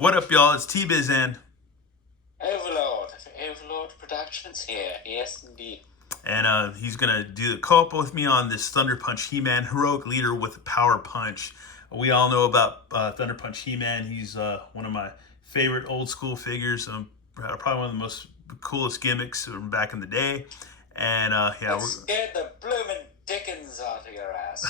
What up, y'all? It's T-Biz and Overlord Productions here. Yes, indeed. he's gonna do the co-op with me on this Thunder Punch He-Man heroic leader with Power Punch. We all know about Thunder Punch He-Man. He's one of my favorite old school figures. Probably one of the most coolest gimmicks from back in the day. And It scared the blooming dickens out of your ass.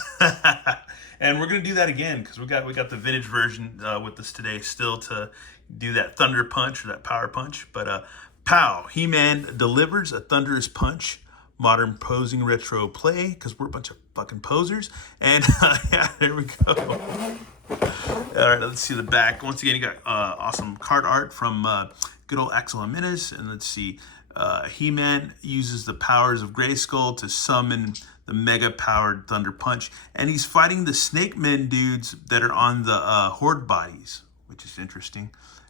and we're gonna do that again because we got the vintage version with us today still to do that Thunder Punch or that Power Punch. But pow, He-Man delivers a thunderous punch. Modern posing retro play because we're a bunch of fucking posers. And yeah, there we go. All right, let's see the back. Once again, you got awesome card art from good old Axel Jimenez. And let's see, He-Man uses the powers of Grayskull to summon the mega-powered Thunder Punch. And he's fighting the Snake Men dudes that are on the Horde bodies, which is interesting.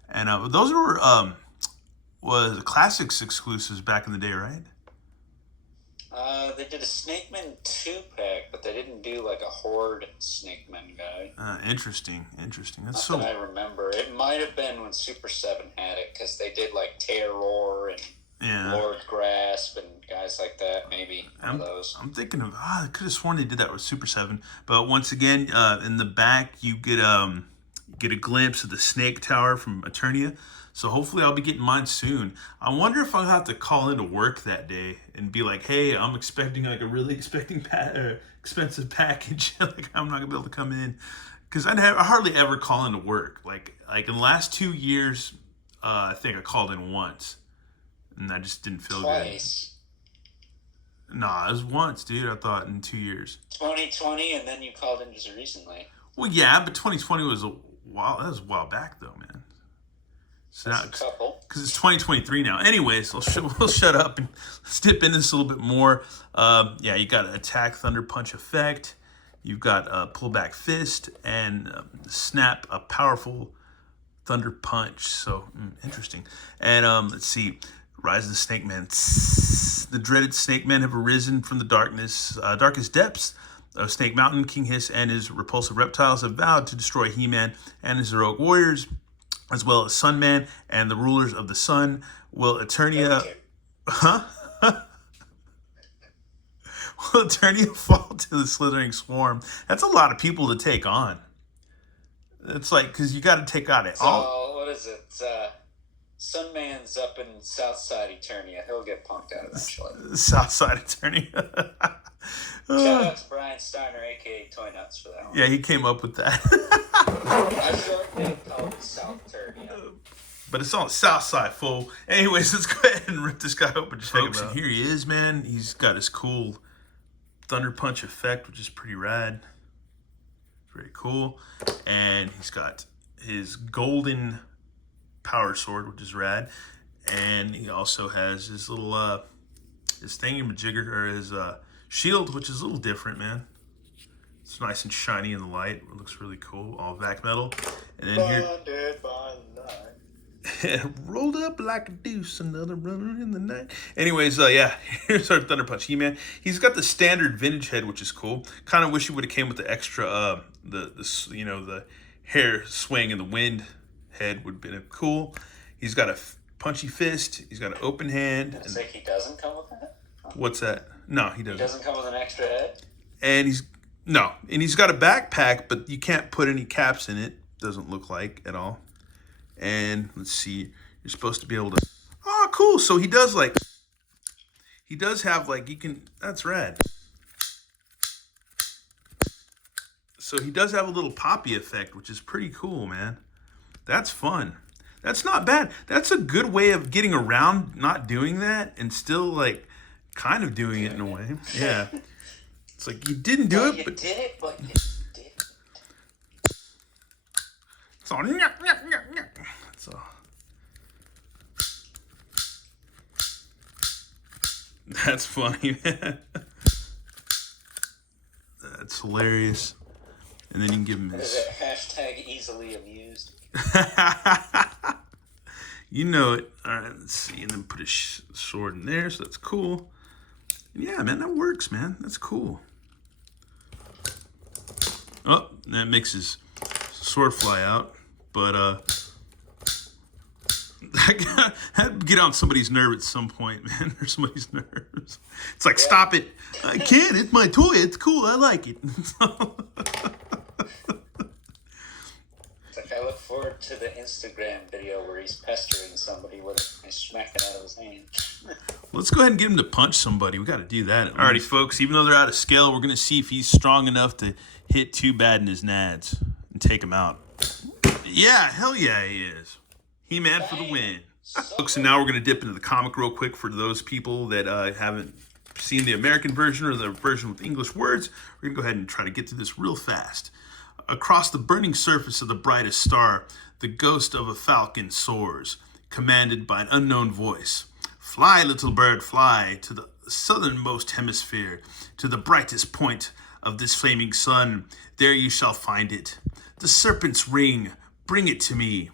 And those were was Classics exclusives back in the day, right? They did a Snake Man 2-pack, but they didn't do like a Horde Snake Man guy. Interesting. That's Not that I remember. It might have been when Super 7 had it, because they did like Terror and Lord Grasp and guys like that, maybe. One of those. I'm thinking of, I could have sworn they did that with Super 7. But once again, in the back, you get a glimpse of the Snake Tower from Eternia. So hopefully I'll be getting mine soon. I wonder if I'll have to call into work that day and be like, hey, I'm expecting like a really expensive package. Like I'm not gonna be able to come in. Because I hardly ever call into work. Like in the last 2 years, I think I called in once. And I just didn't feel Twice. good. Nah, it was once, dude, I thought in 2 years. 2020, and then you called in just recently. Well, yeah, but 2020 was a while back though, man. So That's a couple. Because it's 2023 now. Anyways, we'll shut up and let's dip into this a little bit more. Yeah, you got an attack Thunder Punch effect. You've got a pullback fist and snap a powerful Thunder Punch. So interesting. And let's see, Rise of the Snake Man. The dreaded Snake Men have arisen from the darkest depths of Snake Mountain. King Hiss and his repulsive reptiles have vowed to destroy He-Man and his heroic warriors, as well as Sunman and the rulers of the sun. Will Eternia... Huh? Will Eternia fall to the slithering swarm? That's a lot of people to take on. It's like, because you got to take out it all. So, what is it? Sunman's up in Southside Eternia. He'll get punked out eventually. Southside Eternia. Shout out to Brian Steiner, a.k.a. Toy Nuts, for that one. Yeah, he came up with that. I short name called it South Eternia. But it's on the south side, fool. Anyways, let's go ahead and rip this guy open. Folks, and here he is, man. He's got his cool Thunder Punch effect, which is pretty rad. Very cool. And he's got his golden power sword, which is rad. And he also has his little his thingamajigger, or his shield, which is a little different, man. It's nice and shiny in the light. It looks really cool. All vac metal. And then here, by the night. rolled up like a deuce, another runner in the night. Anyways, yeah, here's our Thunder Punch He-Man. He's got the standard vintage head, which is cool. Kind of wish he would have came with the extra, the hair swing in the wind head would have been cool. He's got a punchy fist. He's got an open hand. It's like he doesn't come with that? What's that? No, he doesn't. He doesn't come with an extra head? And he's got a backpack, but you can't put any caps in it. Doesn't look like at all. And let's see, you're supposed to be able to. Oh, cool! So he does have like you can. That's rad. So he does have a little poppy effect, which is pretty cool, man. That's fun. That's not bad. That's a good way of getting around not doing that and still like kind of doing it in a way. Yeah. It's like you didn't do it, but you did it, but you didn't. It's all. So that's funny, man. That's hilarious. And then you can give him Is it hashtag easily amused? You know it. All right, let's see. And then put his sword in there, so that's cool. And yeah, man, that works, man. That's cool. Oh, that makes his sword fly out. But I had to get on somebody's nerve at some point, man. Or somebody's nerves. It's like, stop it. I can't. It's my toy. It's cool. I like it. It's like I look forward to the Instagram video where he's pestering somebody with it and smacking out of his hand. Let's go ahead and get him to punch somebody. We got to do that. Alrighty, folks. Even though they're out of scale, we're going to see if he's strong enough to hit Too Bad in his nads and take him out. Yeah, hell yeah, he is. He-Man for the win. Folks, and now we're going to dip into the comic real quick for those people that haven't seen the American version or the version with English words. We're going to go ahead and try to get through this real fast. Across the burning surface of the brightest star, the ghost of a falcon soars, commanded by an unknown voice. Fly, little bird, fly to the southernmost hemisphere, to the brightest point of this flaming sun. There you shall find it. The serpent's ring, bring it to me.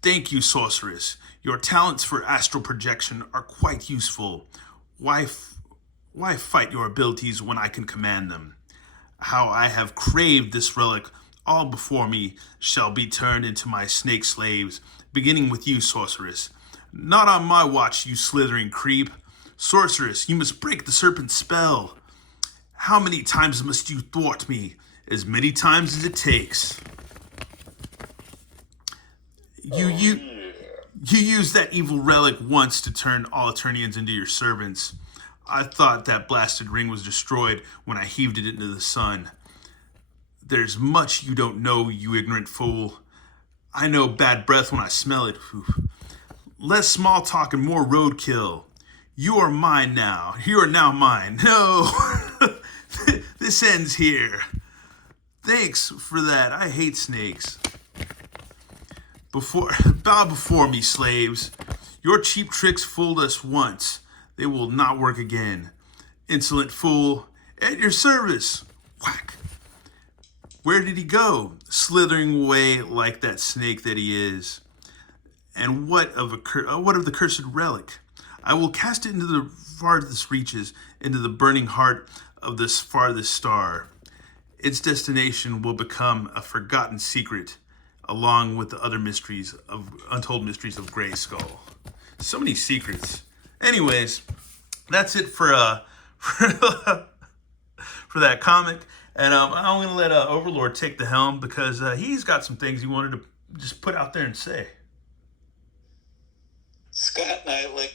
Thank you, sorceress. Your talents for astral projection are quite useful. Why fight your abilities when I can command them? How I have craved this relic, all before me shall be turned into my snake slaves, beginning with you, sorceress. Not on my watch, you slithering creep. Sorceress, you must break the serpent's spell. How many times must you thwart me? As many times as it takes. You used that evil relic once to turn all Eternians into your servants. I thought that blasted ring was destroyed when I heaved it into the sun. There's much you don't know, you ignorant fool. I know bad breath when I smell it. Less small talk and more roadkill. You are mine now. You are now mine. No, this ends here. Thanks for that. I hate snakes. Bow before me, slaves. Your cheap tricks fooled us once. They will not work again. Insolent fool, at your service. Whack. Where did he go? Slithering away like that snake that he is. And what of the cursed relic? I will cast it into the farthest reaches, into the burning heart of this farthest star. Its destination will become a forgotten secret, along with the other untold mysteries of Grayskull. So many secrets. Anyways, that's it for that comic. And I'm going to let Overlord take the helm because he's got some things he wanted to just put out there and say. Scott Knightley,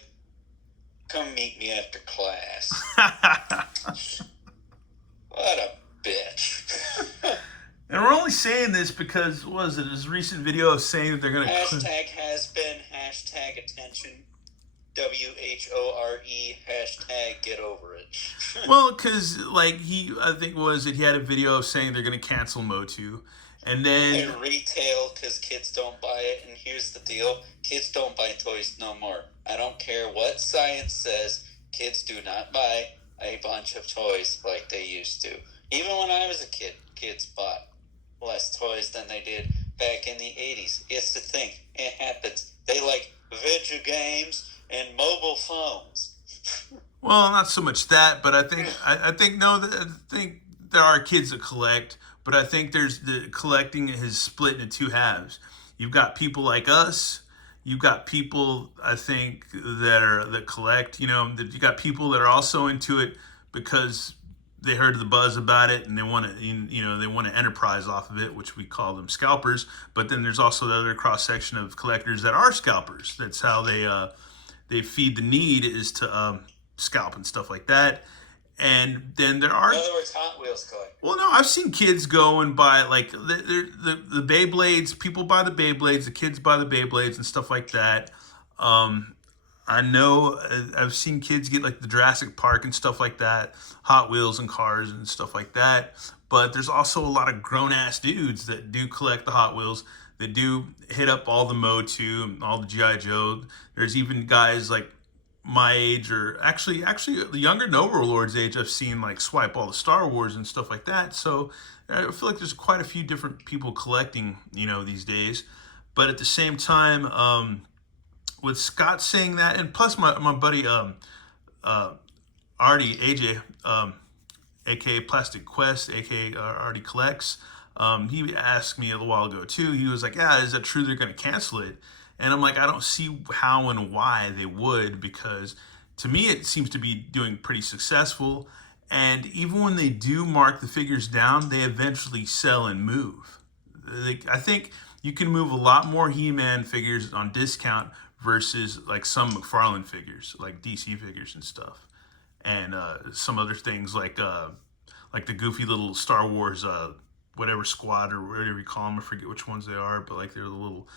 come meet me after class. What a bitch. And we're only saying this because, what was it, his recent video of saying that they're going to... Hashtag has been, hashtag attention, WHORE, hashtag get over it. Well, because, like, he had a video of saying they're going to cancel Motu. And then... And retail, because kids don't buy it. And here's the deal. Kids don't buy toys no more. I don't care what science says. Kids do not buy a bunch of toys like they used to. Even when I was a kid, kids bought less toys than they did back in the 80s. It's the thing. It happens. They like video games and mobile phones. Well, not so much that, but I think there are kids that collect, but I think there's the collecting is split into two halves. You've got people like us. You've got people, I think, that collect. You got people that are also into it because they heard the buzz about it and they want to enterprise off of it, which we call them scalpers. But then there's also the other cross section of collectors that are scalpers. That's how they feed the need, is to scalp and stuff like that. And then there are... In other words, Hot Wheels collectors. Well, no, I've seen kids go and buy, like, the Beyblades. People buy the Beyblades. The kids buy the Beyblades and stuff like that. I know I've seen kids get, like, the Jurassic Park and stuff like that. Hot Wheels and cars and stuff like that. But there's also a lot of grown-ass dudes that do collect the Hot Wheels, that do hit up all the Motu and all the G.I. Joe. There's even guys, like, my age, or actually the younger Overlord's age, I've seen like swipe all the Star Wars and stuff like that. So I feel like there's quite a few different people collecting, these days. But at the same time, with Scott saying that, and plus my buddy Artie AJ, aka Plastic Quest, aka Artie Collects, He asked me a little while ago too. He was like, "Yeah, is that true? They're going to cancel it?" And I'm like, I don't see how and why they would, because to me it seems to be doing pretty successful. And even when they do mark the figures down, they eventually sell and move. I think you can move a lot more He-Man figures on discount versus like some McFarlane figures, like DC figures and stuff, and some other things like the goofy little Star Wars whatever squad or whatever you call them. I forget which ones they are, but like they're the little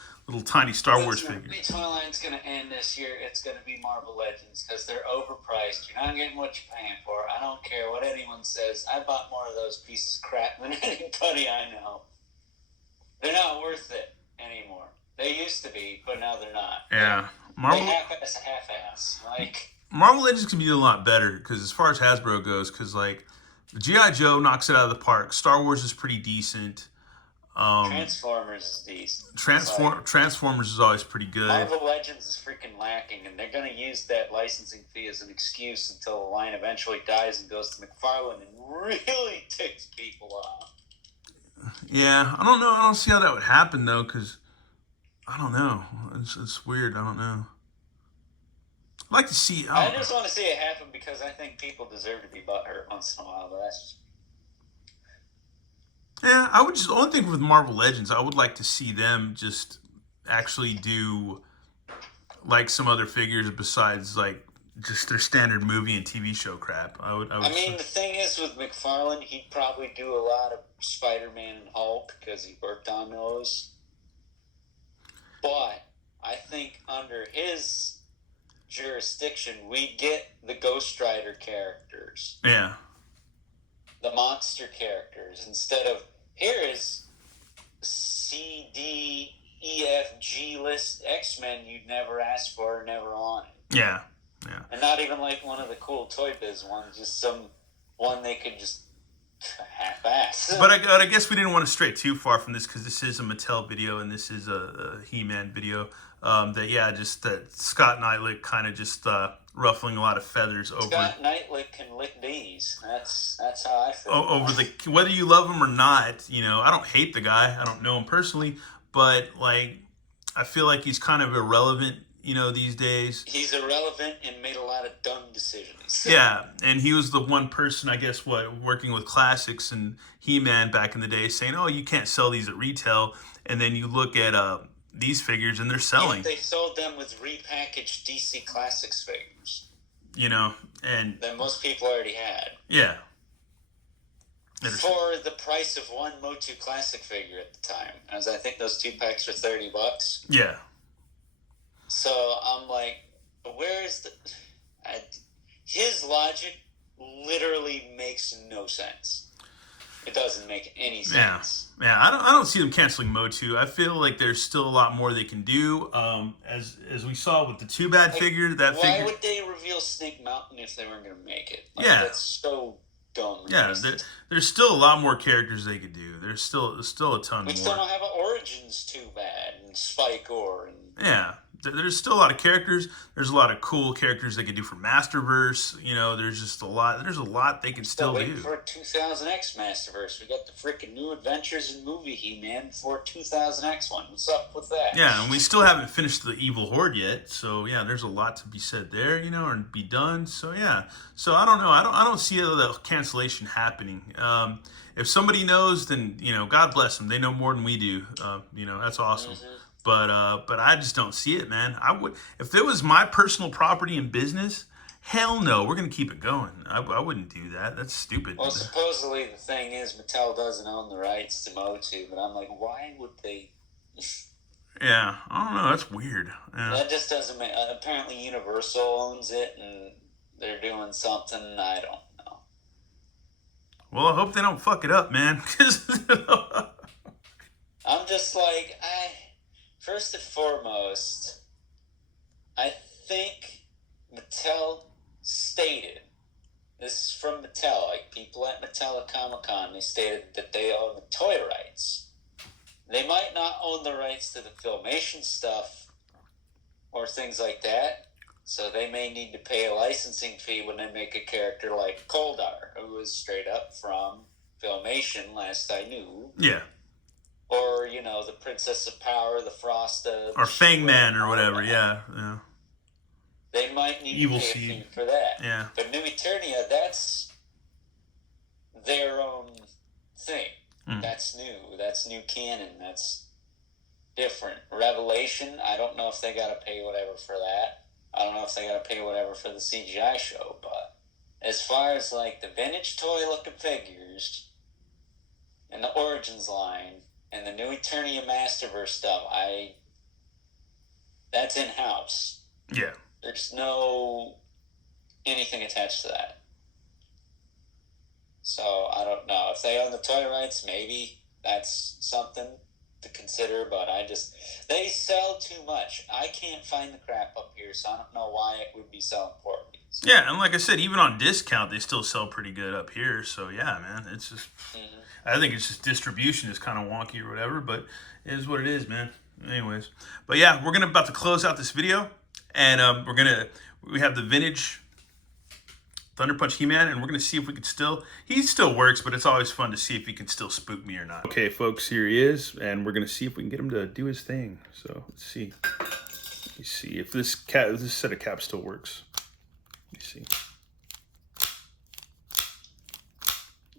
tiny Star Wars figures. The toy line's going to end this year. It's going to be Marvel Legends because they're overpriced. You're not getting what you're paying for. I don't care what anyone says. I bought more of those pieces of crap than anybody I know. They're not worth it anymore. They used to be, but now they're not. Yeah, Marvel. They half-ass. Like Marvel Legends can be a lot better because as far as Hasbro goes, because like G.I. Joe knocks it out of the park. Star Wars is pretty decent. Transformers is decent. Transformers is always pretty good. Marvel Legends is freaking lacking, and they're going to use that licensing fee as an excuse until the line eventually dies and goes to McFarlane and really ticks people off. Yeah, I don't know. I don't see how that would happen though, because I don't know. It's weird. I don't know. I'd like to see. I just want to see it happen because I think people deserve to be butthurt once in a while. But that's yeah. I would just, the only thing with Marvel Legends, I would like to see them just actually do like some other figures besides like just their standard movie and TV show crap. I mean, the thing is with McFarlane, he'd probably do a lot of Spider-Man and Hulk because he worked on those. But I think under his jurisdiction, we get the Ghost Rider characters. Yeah. The monster characters. Instead of, here is C, D, E, F, G list X-Men you'd never asked for or never wanted. Yeah. Yeah. And not even like one of the cool Toy Biz ones, just some one they could just half-ass. But I guess we didn't want to stray too far from this because this is a Mattel video and this is a He-Man video. That Scott Knightlick kind of just ruffling a lot of feathers over. Scott Knightlick can lick bees. That's how I feel. Over whether you love him or not, I don't hate the guy. I don't know him personally, but like I feel like he's kind of irrelevant. These days. He's irrelevant and made a lot of dumb decisions. Yeah, and he was the one person, I guess, working with classics and He-Man back in the day, saying, "Oh, you can't sell these at retail." And then you look at these figures, and they're selling. They sold them with repackaged DC Classics figures. And that most people already had. Yeah. For the price of one Motu Classic figure at the time, as I think those 2 packs were $30. Yeah. So I'm like, where is his logic literally makes no sense. It doesn't make any sense. Yeah. I don't see them canceling Motu. I feel like there's still a lot more they can do. As we saw with the Too Bad figure, why would they reveal Snake Mountain if they weren't going to make it? That's so dumb. Yeah, there's still a lot more characters they could do. There's still a ton more. We still don't have an Origins Too Bad and Spike Or and there's still a lot of characters. There's a lot of cool characters they could do for Masterverse. There's just a lot. There's a lot they can still do. Waiting for a 2000X Masterverse. We got the freaking New Adventures in movie He-Man for 2000X one. What's up with that? Yeah, and we still haven't finished the Evil Horde yet. So yeah, there's a lot to be said there. And be done. So yeah. So I don't know. I don't see the cancellation happening. If somebody knows, then God bless them. They know more than we do. That's awesome. Mm-hmm. But I just don't see it, man. I would, if it was my personal property and business, hell no, we're gonna keep it going. I wouldn't do that. That's stupid. Well, supposedly the thing is Mattel doesn't own the rights to Motu, but I'm like, why would they? Yeah, I don't know. That's weird. Yeah. That just doesn't make. Apparently, Universal owns it, and they're doing something. I don't know. Well, I hope they don't fuck it up, man. I'm just like First and foremost, I think Mattel stated, this is from Mattel, like people at Mattel at Comic-Con, they stated that they own the toy rights. They might not own the rights to the Filmation stuff or things like that, so they may need to pay a licensing fee when they make a character like Koldar, who was straight up from Filmation, last I knew. Yeah. Or, you know, the Princess of Power, the Frosta. Or Fangman or whatever, yeah. They might need Evil to pay Seed. a fee for that. Yeah. But New Eternia, that's their own thing. That's new. That's new canon. That's different. Revelation, I don't know if they got to pay whatever for that. I don't know if they got to pay whatever for the CGI show, but as far as like the vintage toy looking figures and the Origins line and the New Eternia Masterverse stuff, that's in house. Yeah. There's no anything attached to that. So I don't know if they own the toy rights. Maybe that's something to consider, but they sell too much. I can't find the crap up here, so I don't know why it would be so important. Yeah, and like I said, even on discount, they still sell pretty good up here. So yeah, man, it's just, I think it's just distribution is kind of wonky or whatever, but it is what it is, man. Anyways, but yeah, we're about to close out this video, and we have the vintage Thunder Punch He-Man, and we're gonna see if we can he still works, but it's always fun to see if he can still spook me or not. Okay, folks, here he is, and we're gonna see if we can get him to do his thing. So let's see. Let me see if this set of caps still works. Let me see.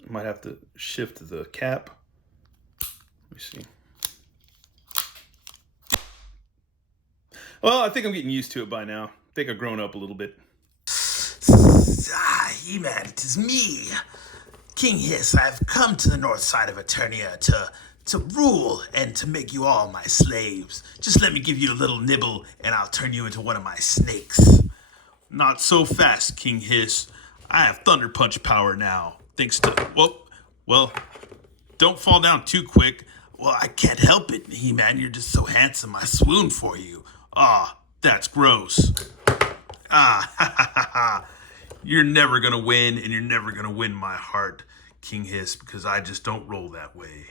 Might have to shift the cap. Let me see. Well, I think I'm getting used to it by now. I think I've grown up a little bit. He-Man, it is me, King Hiss. I've come to the north side of Eternia to rule and to make you all my slaves. Just let me give you a little nibble and I'll turn you into one of my snakes. Not so fast, King Hiss. I have Thunder Punch power now. Thanks to... Well, don't fall down too quick. Well, I can't help it, He-Man. You're just so handsome. I swoon for you. Ah, that's gross. Ah, ha ha ha ha. You're never gonna win, and you're never gonna win my heart, King Hiss, because I just don't roll that way.